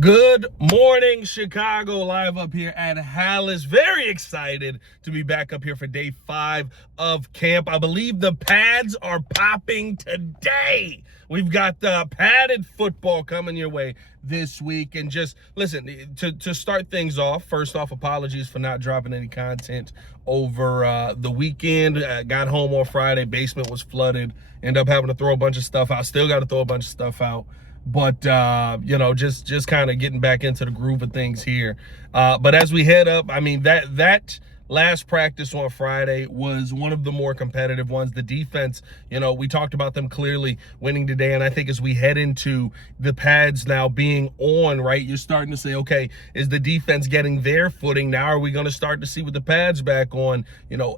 Good morning, Chicago. Live up here at Hallis. Very excited to be back up here for day 5 of camp. I believe the pads are popping today. We've got the padded football coming your way this week. And just listen, to start things off, first off, apologies for not dropping any content over the weekend. Got home on Friday. Basement was flooded. Ended up having to throw a bunch of stuff out. Still got to throw a bunch of stuff out. But, just kind of getting back into the groove of things here. But as we head up, I mean, that last practice on Friday was one of the more competitive ones. The defense, we talked about them clearly winning today. And I think as we head into the pads now being on, right, you're starting to say, okay, is the defense getting their footing? Now are we going to start to see with the pads back on,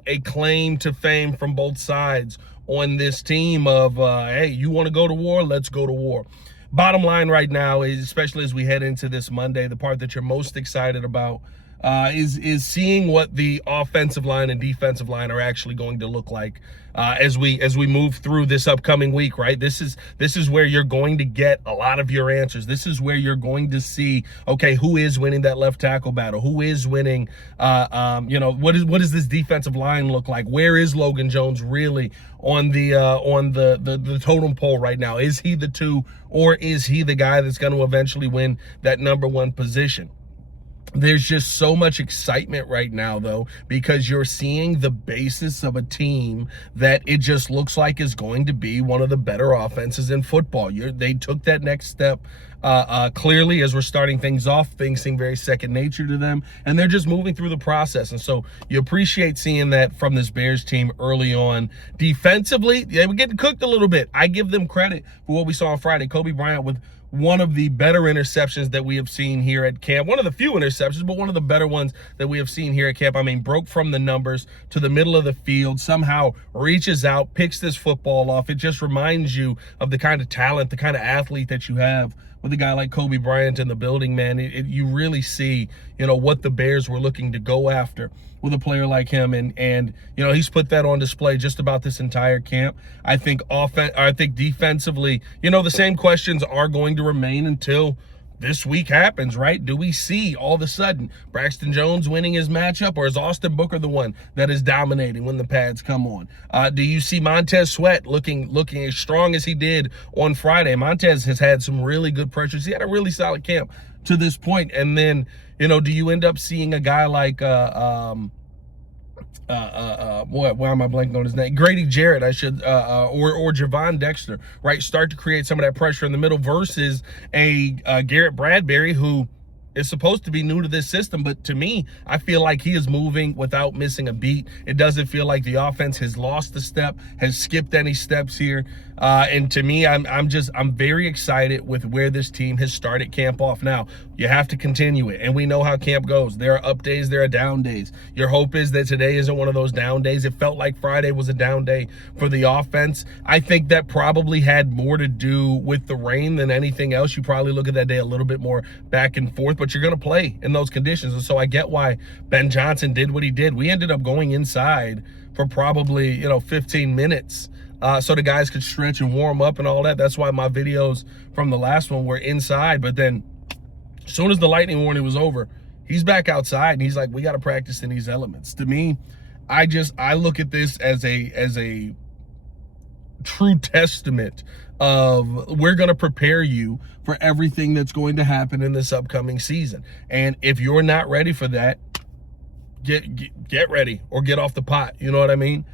a claim to fame from both sides on this team of, hey, you want to go to war? Let's go to war. Bottom line right now is, especially as we head into this Monday, the part that you're most excited about is seeing what the offensive line and defensive line are actually going to look like as we move through this upcoming week, right? This is where you're going to get a lot of your answers. This is where you're going to see, okay, who is winning that left tackle battle? Who is winning? What does this defensive line look like? Where is Logan Jones really on the totem pole right now? Is he the 2, or is he the guy that's going to eventually win that number 1 position? There's just so much excitement right now, though, because you're seeing the basis of a team that it just looks like is going to be one of the better offenses in football. They took that next step clearly as we're starting things off. Things seem very second nature to them, and they're just moving through the process. And so you appreciate seeing that from this Bears team early on. Defensively, they were getting cooked a little bit. I give them credit for what we saw on Friday. Kobe Bryant with one of the better interceptions that we have seen here at camp. One of the few interceptions, but one of the better ones that we have seen here at camp. I mean, broke from the numbers to the middle of the field, somehow reaches out, picks this football off. It just reminds you of the kind of talent, the kind of athlete that you have with a guy like Kobe Bryant in the building, man. You really see, what the Bears were looking to go after with a player like him, and he's put that on display just about this entire camp. I think defensively, the same questions are going to remain until this week happens, right? Do we see all of a sudden Braxton Jones winning his matchup, or is Austin Booker the one that is dominating when the pads come on? Do you see Montez Sweat looking as strong as he did on Friday? Montez has had some really good pressures. He had a really solid camp to this point. And then, do you end up seeing a guy like why am I blanking on his name? Grady Jarrett, or Javon Dexter, right? Start to create some of that pressure in the middle versus a Garrett Bradbury who is supposed to be new to this system, but to me, I feel like he is moving without missing a beat. It doesn't feel like the offense has lost a step, has skipped any steps here. And to me, I'm very excited with where this team has started camp off. Now, you have to continue it, and we know how camp goes. There are up days, there are down days. Your hope is that today isn't one of those down days. It felt like Friday was a down day for the offense. I think that probably had more to do with the rain than anything else. You probably look at that day a little bit more back and forth, but you're going to play in those conditions. And so I get why Ben Johnson did what he did. We ended up going inside for probably, 15 minutes. So the guys could stretch and warm up and all that. That's why my videos from the last one were inside. But then as soon as the lightning warning was over, he's back outside and he's like, we got to practice in these elements. To me, I look at this as a true testament of we're going to prepare you for everything that's going to happen in this upcoming season. And if you're not ready for that, get ready or get off the pot. You know what I mean?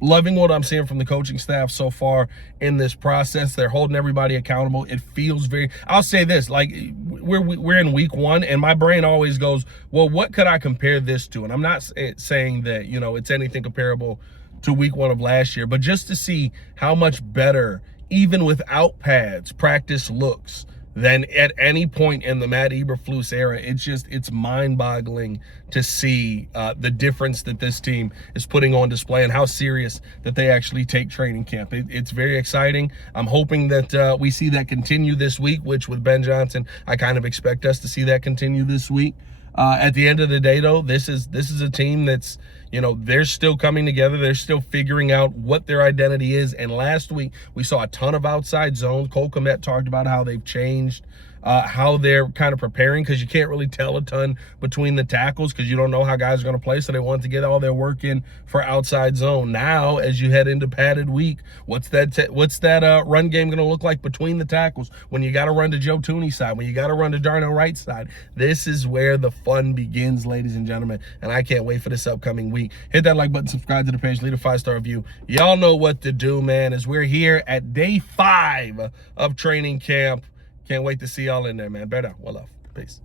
Loving what I'm seeing from the coaching staff so far in this process. They're holding everybody accountable. It feels I'll say this, like we're in week 1 and my brain always goes, well, what could I compare this to? And I'm not saying that, it's anything comparable to week 1 of last year, but just to see how much better, even without pads, practice looks than at any point in the Matt Eberflus era. It's mind-boggling to see the difference that this team is putting on display and how serious that they actually take training camp. It's very exciting. I'm hoping that we see that continue this week, which with Ben Johnson, I kind of expect us to see that continue this week. At the end of the day, though, this is a team that's, they're still coming together. They're still figuring out what their identity is. And last week, we saw a ton of outside zones. Cole Kmet talked about how they've changed how they're kind of preparing, because you can't really tell a ton between the tackles because you don't know how guys are going to play. So they want to get all their work in for outside zone. Now, as you head into padded week, what's that run game going to look like between the tackles when you got to run to Joe Tooney's side, when you got to run to Darnell Wright's side? This is where the fun begins, ladies and gentlemen, and I can't wait for this upcoming week. Hit that like button, subscribe to the page, leave a 5-star review. Y'all know what to do, man, as we're here at day 5 of training camp. Can't wait to see y'all in there, man. Bear down. One love. Peace.